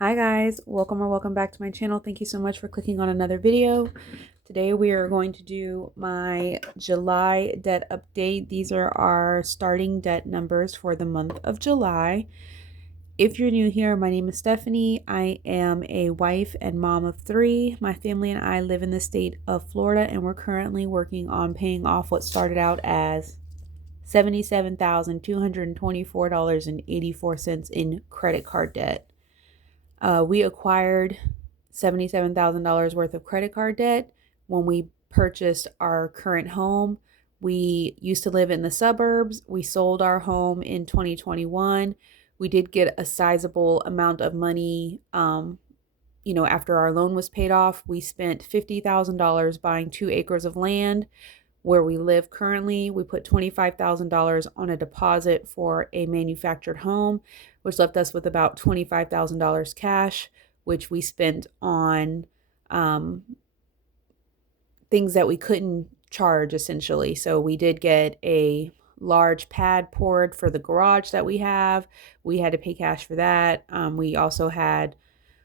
Hi guys, welcome back to my channel. Thank you so much for clicking on another video. Today we are going to do my July debt update. These are our starting debt numbers for the month of July. If you're new here, my name is Stephanie. I am a wife and mom of three. My family and I live in the state of Florida, and we're currently working on paying off what started out as $77,224.84 in credit card debt. We acquired $77,000 worth of credit card debt when we purchased our current home. We used to live in the suburbs. We sold our home in 2021. We did get a sizable amount of money. After our loan was paid off, we spent $50,000 buying 2 acres of land where we live currently. We put $25,000 on a deposit for a manufactured home, which left us with about $25,000 cash, which we spent on things that we couldn't charge essentially. So we did get a large pad poured for the garage that we have. We had to pay cash for that. We also had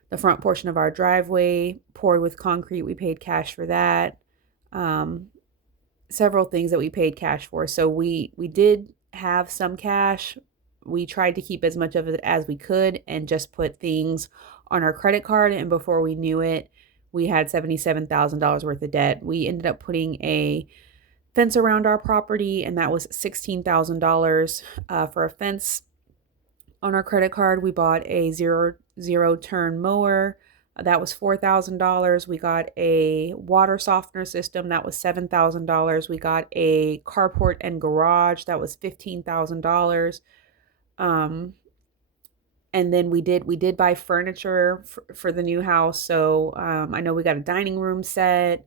the front portion of our driveway poured with concrete. We paid cash for that. Several things that we paid cash for. So we did have some cash. We tried to keep as much of it as we could and just put things on our credit card. And before we knew it, we had $77,000 worth of debt. We ended up putting a fence around our property, and that was $16,000 for a fence. On our credit card, we bought a zero turn mower. That was $4,000. We got a water softener system. That was $7,000. We got a carport and garage. That was $15,000. And then we did buy furniture for the new house. So I know we got a dining room set.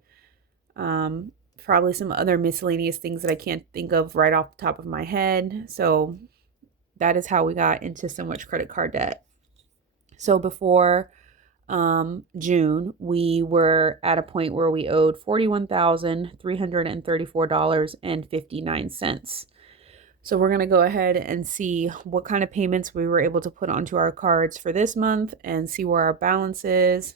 Probably some other miscellaneous things that I can't think of right off the top of my head. So that is how we got into so much credit card debt. So before June, we were at a point where we owed $41,334.59. So we're going to go ahead and see what kind of payments we were able to put onto our cards for this month and see where our balance is.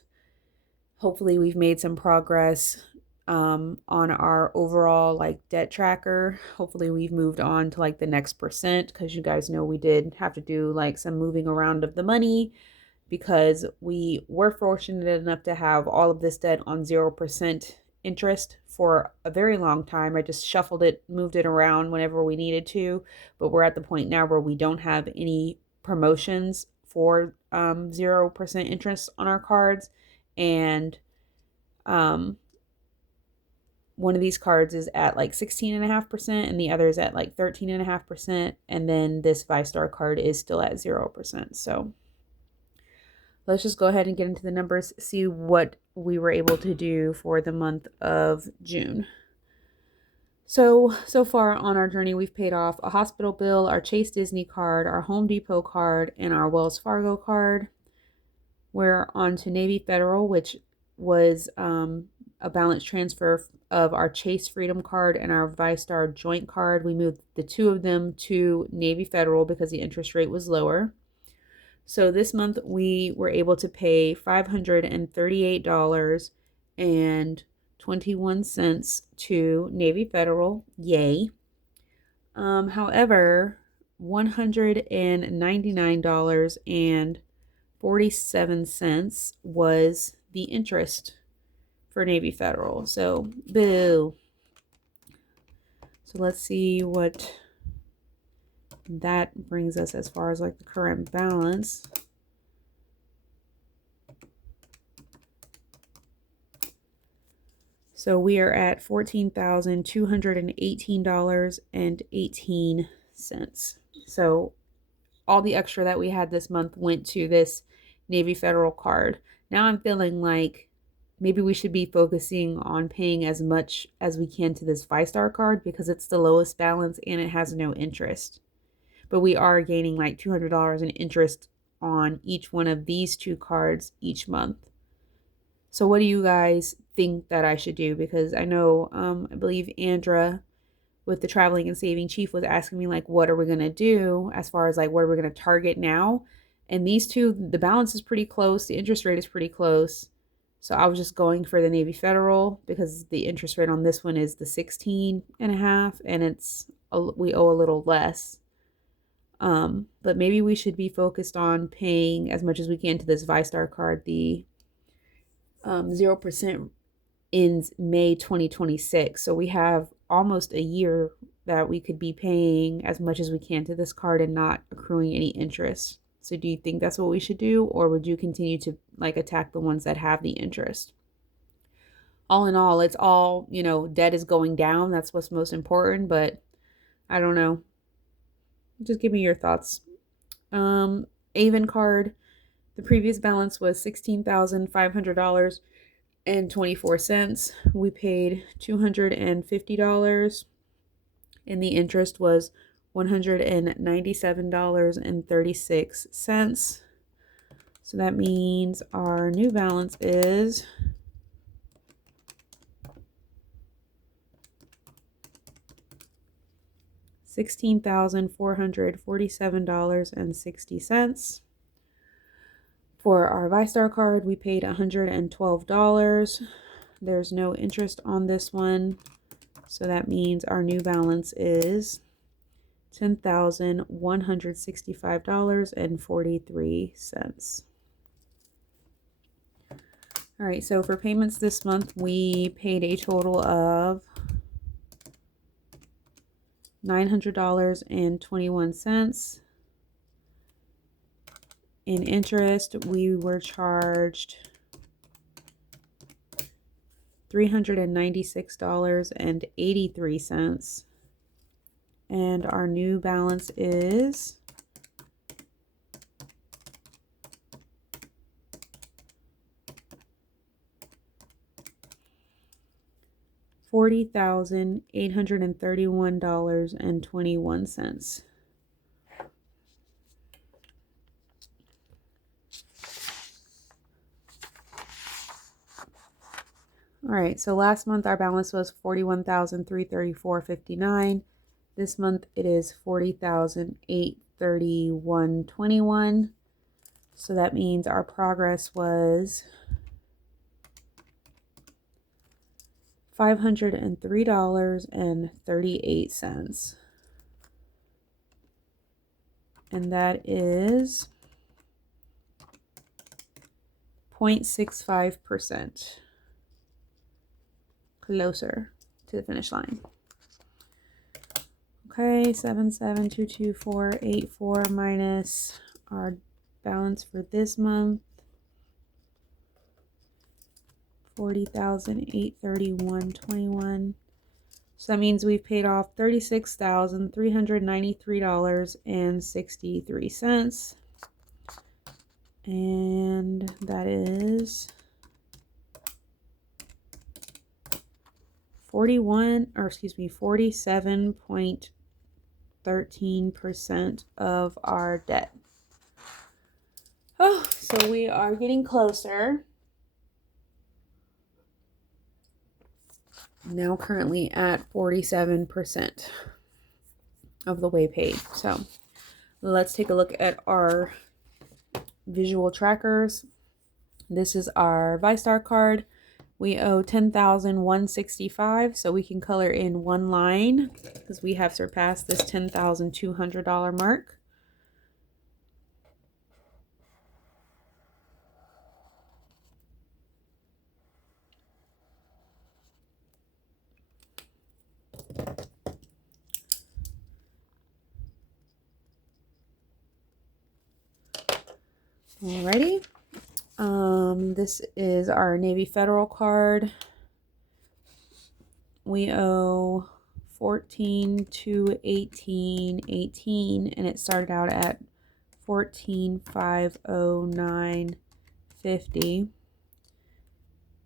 Hopefully we've made some progress on our overall debt tracker. Hopefully we've moved on to the next percent, because you guys know we did have to do some moving around of the money, because we were fortunate enough to have all of this debt on 0% interest for a very long time. I just shuffled it, moved it around whenever we needed to, but we're at the point now where we don't have any promotions for 0% interest on our cards. And one of these cards is at 16.5% and the other is at 13.5%. And then this VyStar card is still at 0%. So let's just go ahead and get into the numbers, see what we were able to do for the month of June. So far on our journey, we've paid off a hospital bill, our Chase Disney card, our Home Depot card, and our Wells Fargo card. We're on to Navy Federal, which was a balance transfer of our Chase Freedom card and our VyStar joint card. We moved the two of them to Navy Federal because the interest rate was lower. So this month we were able to pay $538.21 to Navy Federal. Yay. However, $199.47 was the interest for Navy Federal. So, boo. So let's see what that brings us as far as the current balance. So we are at $14,218.18. So all the extra that we had this month went to this Navy Federal card. Now I'm feeling like maybe we should be focusing on paying as much as we can to this VyStar card, because it's the lowest balance and it has no interest. But we are gaining $200 in interest on each one of these two cards each month. So what do you guys think that I should do? Because I know, I believe Andra with the Traveling and Saving Chief was asking me what are we going to do as far as what are we going to target now? And these two, the balance is pretty close. The interest rate is pretty close. So I was just going for the Navy Federal because the interest rate on this one is the 16.5, and we owe a little less. But maybe we should be focused on paying as much as we can to this ViStar card. The 0% ends May 2026. So we have almost a year that we could be paying as much as we can to this card and not accruing any interest. So do you think that's what we should do, or would you continue to like attack the ones that have the interest? All in all, it's all, debt is going down. That's what's most important, but I don't know. Just give me your thoughts. Avon card, the previous balance was $16,500.24. We paid $250, and the interest was $197.36. So that means our new balance is $16,447.60. For our ViStar card, we paid $112. There's no interest on this one. So that means our new balance is $10,165.43. All right, so for payments this month, we paid a total of $900.21. In interest, we were charged $396.83. And our new balance is $40,831.21. All right, so last month our balance was $41,334.59. This month it is $40,831.21. So that means our progress was $503.38. And that is 0.65%. Closer to the finish line. Okay, 7722,484 minus our balance for this month, $40,831.21. So that means we've paid off $36,393.63. And that is 47.13% of our debt. Oh, so we are getting closer. Now currently at 47% of the way paid. So let's take a look at our visual trackers. This is our ViStar card. We owe $10,165, so we can color in one line because we have surpassed this $10,200 mark. Alrighty. This is our Navy Federal card. We owe $14,218.18, and it started out at $14,509.50.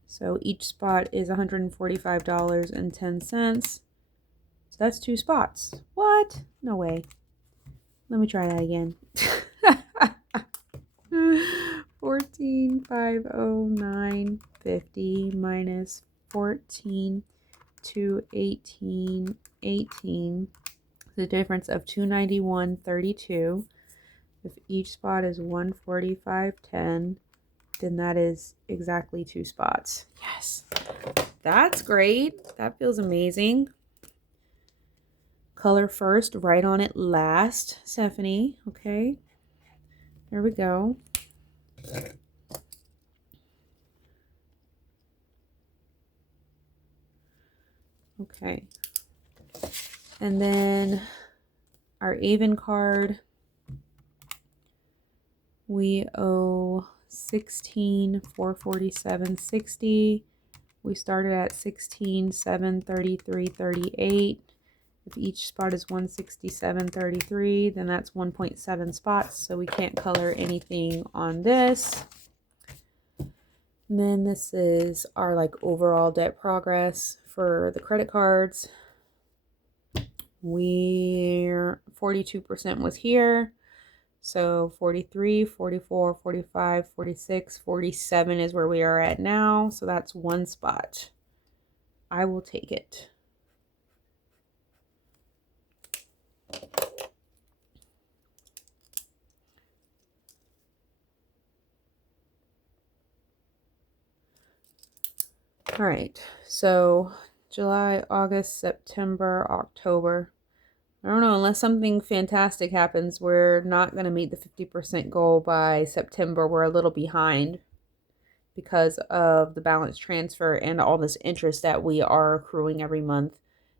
So each spot is $145.10. So that's 2 spots. What? No way. Let me try that again. 14,509.50 minus 14,218.18. The difference of $291.32. If each spot is 145.10, then that is exactly 2 spots. Yes, that's great. That feels amazing. Color first, write on it last, Stephanie. Okay, there we go. Okay, and then our Avon card, we owe $16,447.60. We started at $16,733.38. If each spot is 167.33, then that's 1.7 spots, so we can't color anything on this. And then this is our like overall debt progress for the credit cards. We're 42% was here. So 43, 44, 45, 46, 47 is where we are at now. So that's 1 spot. I will take it. All right, so July, August, September, October. I don't know, unless something fantastic happens, we're not going to meet the 50% goal by September. We're a little behind because of the balance transfer and all this interest that we are accruing every month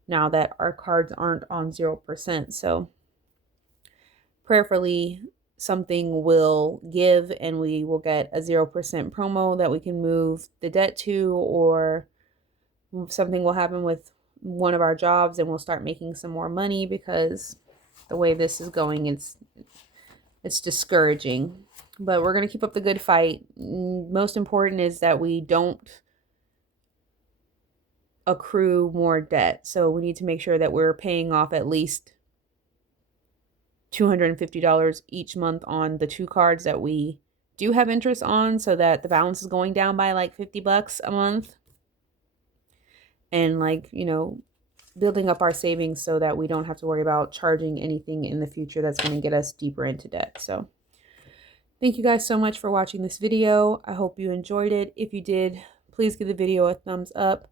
now that our cards aren't on 0%. So prayerfully, something will give and we will get a 0% promo that we can move the debt to, or something will happen with one of our jobs and we'll start making some more money, because the way this is going, it's discouraging. But we're going to keep up the good fight. Most important is that we don't accrue more debt. So we need to make sure that we're paying off at least $250 each month on the 2 cards that we do have interest on, so that the balance is going down by like $50 a month. And like, you know, building up our savings so that we don't have to worry about charging anything in the future that's going to get us deeper into debt. So thank you guys so much for watching this video. I hope you enjoyed it. If you did, please give the video a thumbs up.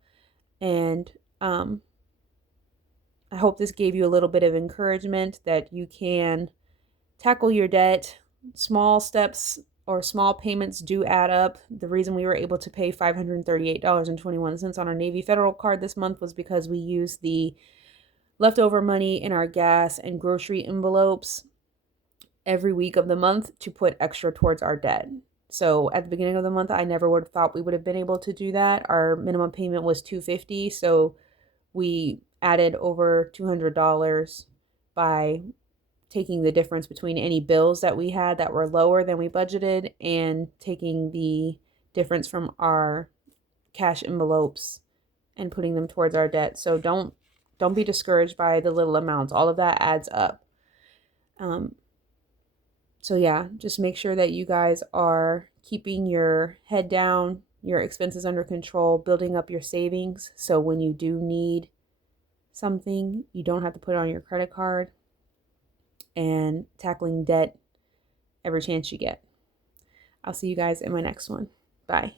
And I hope this gave you a little bit of encouragement that you can tackle your debt. Small steps or small payments do add up. The reason we were able to pay $538.21 on our Navy Federal card this month was because we used the leftover money in our gas and grocery envelopes every week of the month to put extra towards our debt. So at the beginning of the month, I never would have thought we would have been able to do that. Our minimum payment was $250, so we added over $200 by taking the difference between any bills that we had that were lower than we budgeted and taking the difference from our cash envelopes and putting them towards our debt. So don't be discouraged by the little amounts. All of that adds up. So yeah, just make sure that you guys are keeping your head down, your expenses under control, building up your savings, so when you do need something, you don't have to put it on your credit card, and tackling debt every chance you get. I'll see you guys in my next one. Bye.